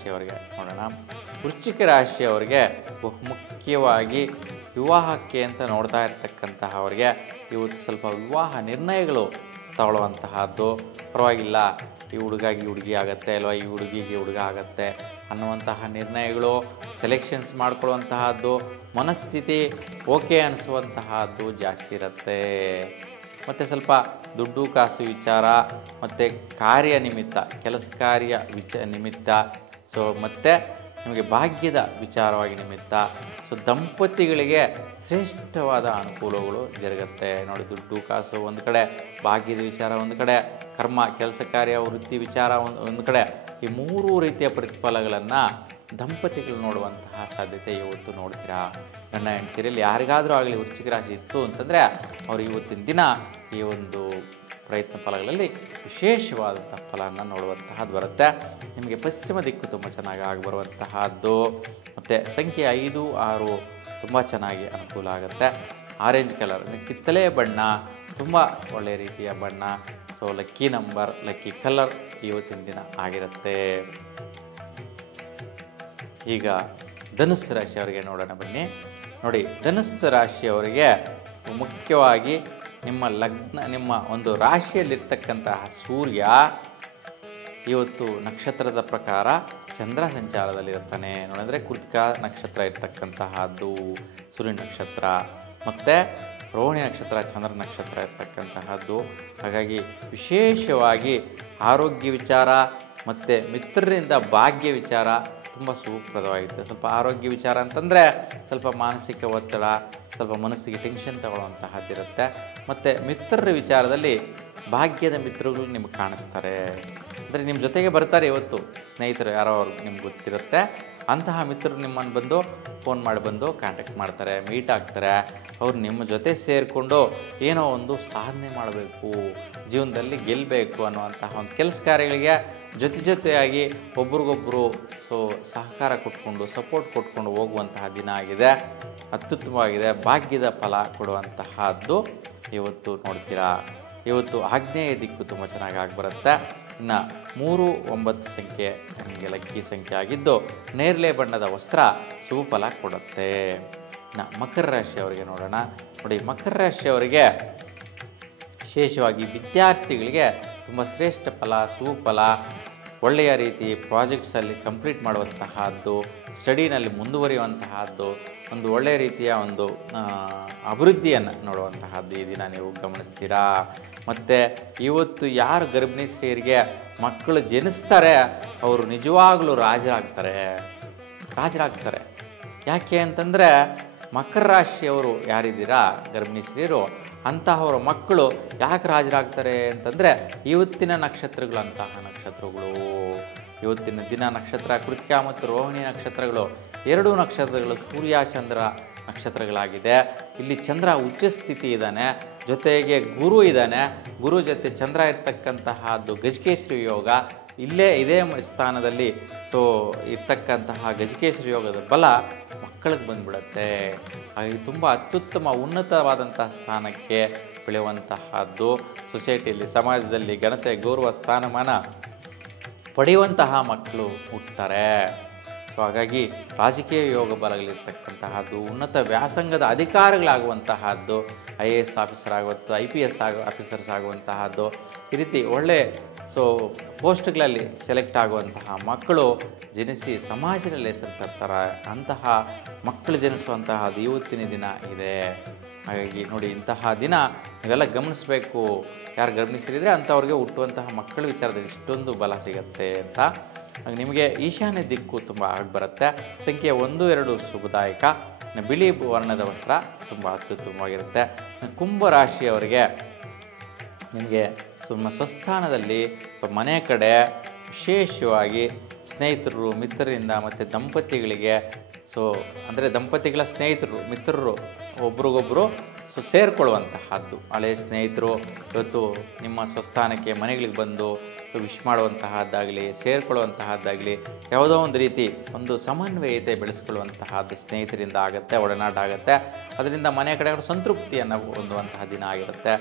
ರಾಶಿಯವರಿಗೆ ನೋಡೋಣ. ವೃಶ್ಚಿಕ ರಾಶಿಯವರಿಗೆ ಬಹುಮುಖ್ಯವಾಗಿ ವಿವಾಹಕ್ಕೆ ಅಂತ ನೋಡ್ತಾ ಇರ್ತಕ್ಕಂತಹವರಿಗೆ ಇವತ್ತು ಸ್ವಲ್ಪ ವಿವಾಹ ನಿರ್ಣಯಗಳು ತಗೊಳ್ಳುವಂತಹದ್ದು. ಪರವಾಗಿಲ್ಲ, ಈ ಹುಡುಗಾಗಿ ಹುಡುಗಿ ಆಗುತ್ತೆ, ಅಲ್ವಾ ಈ ಹುಡುಗಿಗೆ ಹುಡುಗ ಆಗುತ್ತೆ ಅನ್ನುವಂತಹ ನಿರ್ಣಯಗಳು, ಸೆಲೆಕ್ಷನ್ಸ್ ಮಾಡ್ಕೊಳ್ಳುವಂತಹದ್ದು, ಮನಸ್ಥಿತಿ ಓಕೆ ಅನಿಸುವಂತಹದ್ದು ಜಾಸ್ತಿ ಇರುತ್ತೆ. ಮತ್ತು ಸ್ವಲ್ಪ ದುಡ್ಡು ಕಾಸು ವಿಚಾರ ಮತ್ತು ಕಾರ್ಯ ನಿಮಿತ್ತ, ಕೆಲಸ ಕಾರ್ಯ ನಿಮಿತ್ತ, ಸೊ ಮತ್ತು ನಿಮಗೆ ಭಾಗ್ಯದ ವಿಚಾರವಾಗಿ ನಿಮಿತ್ತ, ಸೊ ದಂಪತಿಗಳಿಗೆ ಶ್ರೇಷ್ಠವಾದ ಅನುಕೂಲಗಳು ಜರುಗುತ್ತೆ ನೋಡಿ. ದುಡ್ಡು ಕಾಸು ಒಂದು ಕಡೆ, ಭಾಗ್ಯದ ವಿಚಾರ ಒಂದು ಕಡೆ, ಕರ್ಮ ಕೆಲಸ ಕಾರ್ಯ ವೃತ್ತಿ ವಿಚಾರ ಒಂದು ಕಡೆ, ಈ ಮೂರೂ ರೀತಿಯ ಪ್ರತಿಫಲಗಳನ್ನು ದಂಪತಿಗಳು ನೋಡುವಂತಹ ಸಾಧ್ಯತೆ ಇವತ್ತು ನೋಡ್ತೀರಾ. ಗಂಡ ಹೆಂಡತಿರಲ್ಲಿ ಯಾರಿಗಾದರೂ ಆಗಲಿ ವೃಶ್ಚಿಕ ರಾಶಿ ಇತ್ತು ಅಂತಂದರೆ ಅವರು ಇವತ್ತಿನ ದಿನ ಈ ಒಂದು ಪ್ರಯತ್ನ ಫಲಗಳಲ್ಲಿ ವಿಶೇಷವಾದಂಥ ಫಲವನ್ನು ನೋಡುವಂತಹದ್ದು ಬರುತ್ತೆ. ನಿಮಗೆ ಪಶ್ಚಿಮ ದಿಕ್ಕು ತುಂಬ ಚೆನ್ನಾಗಿ ಆಗಿಬರುವಂತಹದ್ದು. ಮತ್ತು ಸಂಖ್ಯೆ 5, 6 ತುಂಬ ಚೆನ್ನಾಗಿ ಅನುಕೂಲ ಆಗುತ್ತೆ. ಆರೆಂಜ್ ಕಲರ್ ಕಿತ್ತಳೆ ಬಣ್ಣ ತುಂಬ ಒಳ್ಳೆಯ ರೀತಿಯ ಬಣ್ಣ. So lucky number, lucky colour ಇವತ್ತಿನ ದಿನ ಆಗಿರುತ್ತೆ. ಈಗ ಧನುಸ್ಸು ರಾಶಿಯವರಿಗೆ ನೋಡೋಣ ಬನ್ನಿ. ನೋಡಿ, ಧನುಸ್ಸು ರಾಶಿಯವರಿಗೆ ಮುಖ್ಯವಾಗಿ ನಿಮ್ಮ ಒಂದು ರಾಶಿಯಲ್ಲಿರ್ತಕ್ಕಂತಹ ಸೂರ್ಯ ಇವತ್ತು ನಕ್ಷತ್ರದ ಪ್ರಕಾರ ಚಂದ್ರ ಸಂಚಾರದಲ್ಲಿರ್ತಾನೆ. ನೋಡಿದ್ರೆ ಕೃತಿಕಾ ನಕ್ಷತ್ರ ಇರ್ತಕ್ಕಂತಹದ್ದು ಸೂರ್ಯ ನಕ್ಷತ್ರ, ಮತ್ತು ರೋಹಿಣಿ ನಕ್ಷತ್ರ ಚಂದ್ರ ನಕ್ಷತ್ರ ಇರ್ತಕ್ಕಂತಹದ್ದು. ಹಾಗಾಗಿ ವಿಶೇಷವಾಗಿ ಆರೋಗ್ಯ ವಿಚಾರ ಮತ್ತು ಮಿತ್ರರಿಂದ ಭಾಗ್ಯ ವಿಚಾರ ತುಂಬ ಸುಖಪ್ರದವಾಗಿರುತ್ತೆ. ಸ್ವಲ್ಪ ಆರೋಗ್ಯ ವಿಚಾರ ಅಂತಂದರೆ ಸ್ವಲ್ಪ ಮಾನಸಿಕ ಒತ್ತಡ, ಸ್ವಲ್ಪ ಮನಸ್ಸಿಗೆ ಟೆನ್ಷನ್ ತಗೊಳ್ಳುವಂತಹದ್ದಿರುತ್ತೆ. ಮತ್ತು ಮಿತ್ರರ ವಿಚಾರದಲ್ಲಿ ಭಾಗ್ಯದ ಮಿತ್ರಗಳು ನಿಮ್ಗೆ ಕಾಣಿಸ್ತಾರೆ. ಅಂದರೆ ನಿಮ್ಮ ಜೊತೆಗೆ ಬರ್ತಾರೆ ಇವತ್ತು ಸ್ನೇಹಿತರು, ಯಾರೋ ಅವ್ರಿಗೆ ನಿಮ್ಗೆ ಗೊತ್ತಿರುತ್ತೆ. ಅಂತಹ ಮಿತ್ರರು ನಿಮ್ಮನ್ನು ಬಂದು ಫೋನ್ ಮಾಡಿ ಬಂದು ಕಾಂಟ್ಯಾಕ್ಟ್ ಮಾಡ್ತಾರೆ, ಮೀಟ್ ಆಗ್ತಾರೆ. ಅವ್ರು ನಿಮ್ಮ ಜೊತೆ ಸೇರಿಕೊಂಡು ಏನೋ ಒಂದು ಸಾಧನೆ ಮಾಡಬೇಕು, ಜೀವನದಲ್ಲಿ ಗೆಲ್ಲಬೇಕು ಅನ್ನುವಂತಹ ಒಂದು ಕೆಲಸ ಕಾರ್ಯಗಳಿಗೆ ಜೊತೆಯಾಗಿ ಒಬ್ರಿಗೊಬ್ಬರು ಸಹಕಾರ ಕೊಟ್ಕೊಂಡು ಸಪೋರ್ಟ್ ಕೊಟ್ಕೊಂಡು ಹೋಗುವಂತಹ ದಿನ ಆಗಿದೆ. ಅತ್ಯುತ್ತಮವಾಗಿದೆ. ಭಾಗ್ಯದ ಫಲ ಕೊಡುವಂತಹದ್ದು ಇವತ್ತು ನೋಡ್ತೀರಾ. ಇವತ್ತು ಆಗ್ನೇಯ ದಿಕ್ಕು ತುಂಬ ಚೆನ್ನಾಗಿ ಆಗಿಬರುತ್ತೆ. ಇನ್ನು 3, 9 ಸಂಖ್ಯೆ ನಿಮಗೆ ಲಕ್ಕಿ ಸಂಖ್ಯೆ ಆಗಿದ್ದು ನೇರಳೆ ಬಣ್ಣದ ವಸ್ತ್ರ ಶುಭ ಫಲ ಕೊಡುತ್ತೆ. ಇನ್ನು ಮಕರ ರಾಶಿಯವರಿಗೆ ನೋಡೋಣ. ನೋಡಿ, ಮಕರ ರಾಶಿಯವರಿಗೆ ವಿಶೇಷವಾಗಿ ವಿದ್ಯಾರ್ಥಿಗಳಿಗೆ ತುಂಬ ಶ್ರೇಷ್ಠ ಫಲ, ಶುಭ ಫಲ, ಒಳ್ಳೆಯ ರೀತಿ ಪ್ರಾಜೆಕ್ಟ್ಸಲ್ಲಿ ಕಂಪ್ಲೀಟ್ ಮಾಡುವಂತಹದ್ದು, ಸ್ಟಡಿನಲ್ಲಿ ಮುಂದುವರಿಯುವಂತಹದ್ದು, ಒಂದು ಒಳ್ಳೆಯ ರೀತಿಯ ಒಂದು ಅಭಿವೃದ್ಧಿಯನ್ನು ನೋಡುವಂತಹದ್ದು ಈ ದಿನ ನೀವು ಗಮನಿಸ್ತೀರಾ. ಮತ್ತು ಇವತ್ತು ಯಾರು ಗರ್ಭಿಣಿ ಸ್ತ್ರೀಯರಿಗೆ ಮಕ್ಕಳು ಜನಿಸ್ತಾರೆ ಅವರು ನಿಜವಾಗಲೂ ರಾಜರಾಗ್ತಾರೆ. ಯಾಕೆ ಅಂತಂದರೆ ಮಕರ ರಾಶಿಯವರು ಯಾರಿದ್ದೀರಾ ಗರ್ಭಿಣಿ ಸ್ತ್ರೀಯರು, ಅಂತಹವರ ಮಕ್ಕಳು ಯಾಕೆ ರಾಜರಾಗ್ತಾರೆ ಅಂತಂದರೆ ಇವತ್ತಿನ ನಕ್ಷತ್ರಗಳು ಅಂತಹ ನಕ್ಷತ್ರಗಳು. ಇವತ್ತಿನ ದಿನ ನಕ್ಷತ್ರ ಕೃತಿಕಾ ಮತ್ತು ರೋಹಿಣಿ ನಕ್ಷತ್ರಗಳು, 2 ನಕ್ಷತ್ರಗಳು ಸೂರ್ಯ ಚಂದ್ರ ನಕ್ಷತ್ರಗಳಾಗಿದೆ. ಇಲ್ಲಿ ಚಂದ್ರ ಉಚ್ಚ ಸ್ಥಿತಿ ಇದ್ದಾನೆ, ಜೊತೆಗೆ ಗುರು ಇದ್ದಾನೆ. ಗುರು ಜೊತೆ ಚಂದ್ರ ಇರ್ತಕ್ಕಂತಹದ್ದು ಗಜಕೇಶ್ವರಿ ಯೋಗ. ಇದೇ ಸ್ಥಾನದಲ್ಲಿ ಇರ್ತಕ್ಕಂತಹ ಗಜಕೇಶ್ವರಿ ಯೋಗದ ಬಲ ಮಕ್ಕಳಿಗೆ ಬಂದುಬಿಡುತ್ತೆ. ಹಾಗಾಗಿ ತುಂಬ ಅತ್ಯುತ್ತಮ ಉನ್ನತವಾದಂತಹ ಸ್ಥಾನಕ್ಕೆ ಬೆಳೆಯುವಂತಹದ್ದು, ಸೊಸೈಟಿಯಲ್ಲಿ ಸಮಾಜದಲ್ಲಿ ಘನತೆ ಗೌರವ ಸ್ಥಾನಮಾನ ಪಡೆಯುವಂತಹ ಮಕ್ಕಳು ಹುಟ್ಟುತ್ತಾರೆ. ಹಾಗಾಗಿ ರಾಜಕೀಯ ಯೋಗ ಬಲಗಳಿರ್ತಕ್ಕಂತಹದ್ದು, ಉನ್ನತ ವ್ಯಾಸಂಗದ ಅಧಿಕಾರಿಗಳಾಗುವಂತಹದ್ದು, IAS ಆಫೀಸರ್ ಆಗುವಂಥ IPS ಆಫೀಸರ್ಸ್ ಆಗುವಂತಹದ್ದು, ಈ ರೀತಿ ಒಳ್ಳೆ ಪೋಸ್ಟ್ಗಳಲ್ಲಿ ಸೆಲೆಕ್ಟ್ ಆಗುವಂತಹ ಮಕ್ಕಳು ಜನಿಸಿ ಸಮಾಜದಲ್ಲಿ ಹೆಸರು ತರ್ತಾರೆ. ಅಂತಹ ಮಕ್ಕಳು ಜನಿಸುವಂತಹದ್ದು ಇವತ್ತಿನ ದಿನ ಇದೆ. ಹಾಗಾಗಿ ನೋಡಿ, ಇಂತಹ ದಿನ ನೀವೆಲ್ಲ ಗಮನಿಸಬೇಕು. ಯಾರು ಗಮನಿಸಿದರೆ ಅಂಥವ್ರಿಗೆ ಹುಟ್ಟುವಂತಹ ಮಕ್ಕಳ ವಿಚಾರದಲ್ಲಿ ಇಷ್ಟೊಂದು ಬಲ ಸಿಗುತ್ತೆ ಅಂತ. ನಿಮಗೆ ಈಶಾನ್ಯ ದಿಕ್ಕು ತುಂಬ ಆಗಿಬರುತ್ತೆ. ಸಂಖ್ಯೆ 1, 2 ಶುಭದಾಯಕ. ಬಿಳಿ ವರ್ಣದ ವಸ್ತ್ರ ತುಂಬ ಅತ್ಯುತ್ತಮವಾಗಿರುತ್ತೆ. ಕುಂಭ ರಾಶಿಯವರಿಗೆ ನಿಮಗೆ ತುಂಬ ಸ್ವಸ್ಥಾನದಲ್ಲಿ ಮನೆ ಕಡೆ ವಿಶೇಷವಾಗಿ ಸ್ನೇಹಿತರು ಮಿತ್ರರಿಂದ ಮತ್ತು ದಂಪತಿಗಳಿಗೆ ಅಂದರೆ ದಂಪತಿಗಳ ಸ್ನೇಹಿತರು ಮಿತ್ರರು ಒಬ್ರಿಗೊಬ್ಬರು ಸೇರಿಕೊಳ್ಳುವಂತಹದ್ದು. ಹಳೆಯ ಸ್ನೇಹಿತರು ಇವತ್ತು ನಿಮ್ಮ ಸ್ವಸ್ಥಾನಕ್ಕೆ ಮನೆಗಳಿಗೆ ಬಂದು ವಿಶ್ ಮಾಡುವಂತಹದ್ದಾಗಲಿ, ಸೇರಿಕೊಳ್ಳುವಂತಹದ್ದಾಗಲಿ, ಯಾವುದೋ ಒಂದು ರೀತಿ ಒಂದು ಸಮನ್ವಯತೆ ಬೆಳೆಸ್ಕೊಳ್ಳುವಂತಹದ್ದು ಸ್ನೇಹಿತರಿಂದ ಆಗುತ್ತೆ, ಒಡನಾಟ ಆಗುತ್ತೆ. ಅದರಿಂದ ಮನೆ ಕಡೆ ಸಂತೃಪ್ತಿಯನ್ನು ಹೊಂದುವಂತಹ ದಿನ ಆಗಿರುತ್ತೆ.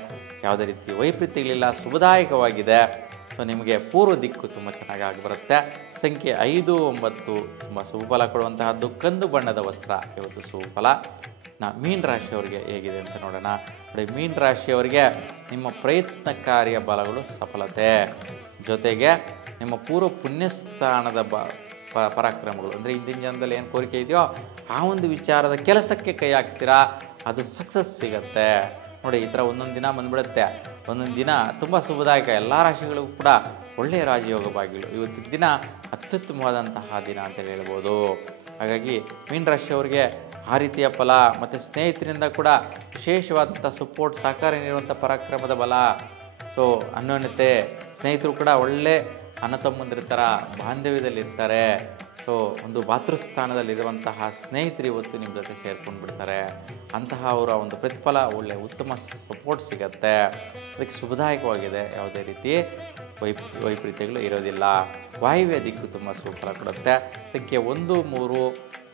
ಯಾವುದೇ ರೀತಿ ವೈಪರೀತ್ಯಗಳಿಲ್ಲ, ಶುಭದಾಯಕವಾಗಿದೆ. ಸೊ ನಿಮಗೆ ಪೂರ್ವ ದಿಕ್ಕು ತುಂಬ ಚೆನ್ನಾಗಿ ಬರುತ್ತೆ. ಸಂಖ್ಯೆ 5, 9 ತುಂಬ ಶುಭಫಲ ಕೊಡುವಂತಹದ್ದು. ಕಂದು ಬಣ್ಣದ ವಸ್ತ್ರ ಇವತ್ತು ಶುಭಫಲ. ಮೀನ ರಾಶಿಯವರಿಗೆ ಹೇಗಿದೆ ಅಂತ ನೋಡೋಣ. ನೋಡಿ, ಮೀನ ರಾಶಿಯವರಿಗೆ ನಿಮ್ಮ ಪ್ರಯತ್ನ ಕಾರ್ಯ ಬಲಗಳು ಸಫಲತೆ, ಜೊತೆಗೆ ನಿಮ್ಮ ಪೂರ್ವ ಪುಣ್ಯಸ್ಥಾನದ ಪರಾಕ್ರಮಗಳು, ಅಂದರೆ ಹಿಂದಿನ ಜನದಲ್ಲಿ ಏನು ಕೋರಿಕೆ ಇದೆಯೋ ಆ ಒಂದು ವಿಚಾರದ ಕೆಲಸಕ್ಕೆ ಕೈ ಹಾಕ್ತೀರಾ, ಅದು ಸಕ್ಸಸ್ ಸಿಗುತ್ತೆ. ನೋಡಿ, ಈ ಥರ ಒಂದೊಂದು ದಿನ ಬಂದುಬಿಡುತ್ತೆ. ಒಂದೊಂದು ದಿನ ತುಂಬ ಶುಭದಾಯಕ, ಎಲ್ಲ ರಾಶಿಗಳಿಗೂ ಕೂಡ ಒಳ್ಳೆಯ ರಾಜಯೋಗ ಭಾಗಿಗಳು. ಇವತ್ತಿನ ದಿನ ಅತ್ಯುತ್ತಮವಾದಂತಹ ದಿನ ಅಂತೇಳಿ ಹೇಳ್ಬೋದು. ಹಾಗಾಗಿ ಮೀನ ರಾಶಿಯವರಿಗೆ ಆ ರೀತಿಯ ಫಲ ಮತ್ತು ಸ್ನೇಹಿತರಿಂದ ಕೂಡ ವಿಶೇಷವಾದಂಥ ಸಪೋರ್ಟ್, ಸಹಕಾರ ನೀಡುವಂಥ ಪರಾಕ್ರಮದ ಬಲ. ಸೊ ಅನ್ಯೋನ್ಯತೆ, ಸ್ನೇಹಿತರು ಕೂಡ ಒಳ್ಳೆ ಅಣ್ಣ ತಮ್ಮಂದಿರ್ತಾರ ಬಾಂಧವ್ಯದಲ್ಲಿರ್ತಾರೆ. ಸೊ ಒಂದು ಭಾತೃಸ್ಥಾನದಲ್ಲಿರುವಂತಹ ಸ್ನೇಹಿತರು ಇವತ್ತು ನಿಮ್ಮ ಜೊತೆ ಸೇರ್ಕೊಂಡು ಬಿಡ್ತಾರೆ. ಅಂತಹ ಅವರ ಒಂದು ಪ್ರತಿಫಲ ಒಳ್ಳೆಯ ಉತ್ತಮ ಸಪೋರ್ಟ್ ಸಿಗತ್ತೆ. ಅದಕ್ಕೆ ಶುಭದಾಯಕವಾಗಿದೆ, ಯಾವುದೇ ರೀತಿ ವೈಪರೀತ್ಯಗಳು ಇರೋದಿಲ್ಲ. ವಾಯುವ್ಯ ದಿಕ್ಕು ತುಂಬ ಸುಫಲ ಕೊಡುತ್ತೆ. ಸಂಖ್ಯೆ 1, 3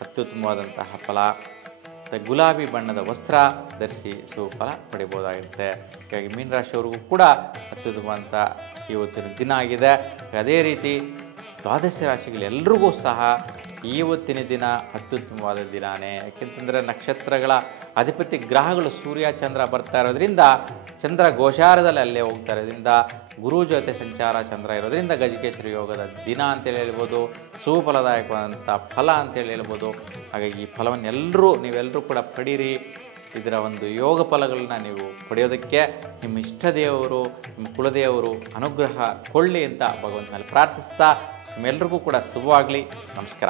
ಅತ್ಯುತ್ತಮವಾದಂತಹ ಫಲ. ಗುಲಾಬಿ ಬಣ್ಣದ ವಸ್ತ್ರ ಧರಿಸಿ ಸುಫಲ ಪಡಿಬೋದಾಗಿರುತ್ತೆ. ಹೀಗಾಗಿ ಮೀನ ರಾಶಿಯವರಿಗೂ ಕೂಡ ಅತ್ಯುತ್ತಮವಾದಂಥ ಇವತ್ತಿನ ದಿನ ಆಗಿದೆ. ಅದೇ ರೀತಿ ದ್ವಾದಶ ರಾಶಿಗಳೆಲ್ಲರಿಗೂ ಸಹ ಇವತ್ತಿನ ದಿನ ಅತ್ಯುತ್ತಮವಾದ ದಿನಾನೇ. ಯಾಕೆಂತಂದರೆ ನಕ್ಷತ್ರಗಳ ಅಧಿಪತಿ ಗ್ರಹಗಳು ಸೂರ್ಯ ಚಂದ್ರ ಬರ್ತಾ ಇರೋದ್ರಿಂದ, ಚಂದ್ರ ಗೋಚಾರದಲ್ಲಿ ಅಲ್ಲೇ ಹೋಗ್ತಾ ಇರೋದ್ರಿಂದ, ಗುರು ಜೊತೆ ಸಂಚಾರ ಚಂದ್ರ ಇರೋದ್ರಿಂದ ಗಜಕೇಸರಿ ಯೋಗದ ದಿನ ಅಂತೇಳಿ ಹೇಳ್ಬೋದು. ಸುಫಲದಾಯಕವಾದಂಥ ಫಲ ಅಂತೇಳಿ ಹೇಳ್ಬೋದು. ಹಾಗಾಗಿ ಈ ಫಲವನ್ನು ನೀವೆಲ್ಲರೂ ಕೂಡ ಪಡೀರಿ. ಇದರ ಒಂದು ಯೋಗ ಫಲಗಳನ್ನ ನೀವು ಪಡೆಯೋದಕ್ಕೆ ನಿಮ್ಮ ಇಷ್ಟ ದೇವರು, ನಿಮ್ಮ ಕುಲದೇವರು ಅನುಗ್ರಹ ಕೊಳ್ಳಿ ಅಂತ ಭಗವಂತನಲ್ಲಿ ಪ್ರಾರ್ಥಿಸ್ತಾ ನಿಮ್ಮೆಲ್ಲರಿಗೂ ಕೂಡ ಶುಭವಾಗಲಿ. ನಮಸ್ಕಾರ.